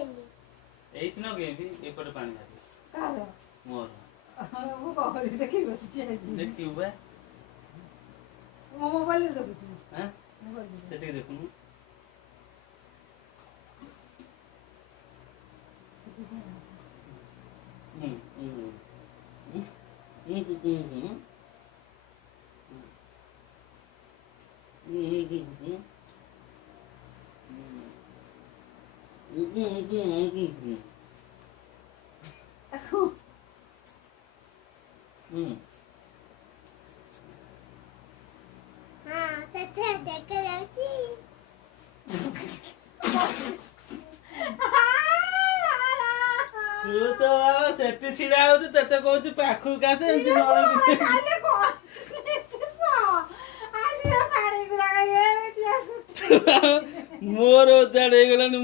ଏଇଠି ନଗେଇବି ଏପଟେ ପାଣି ବାହାରିବ କାହାର ମୋର ମୁଁ କହଲି ଦେଖିବି ବସିଛି ଦେଖିବୁ ବା ମୋ ମୋବାଇଲରେ ଦେଖୁଛି ଆଁ ମୋବାଇଲରେ ସେଠିକି ଦେଖୁନୁ ତୁ ତ ସେଠି ଛିଡା ହଉଛୁ ତତେ କହୁଛୁ ପାଖକୁ ଆସେ ଏମିତି ମୋର ଓଜାଡ ହେଇଗଲାଣି।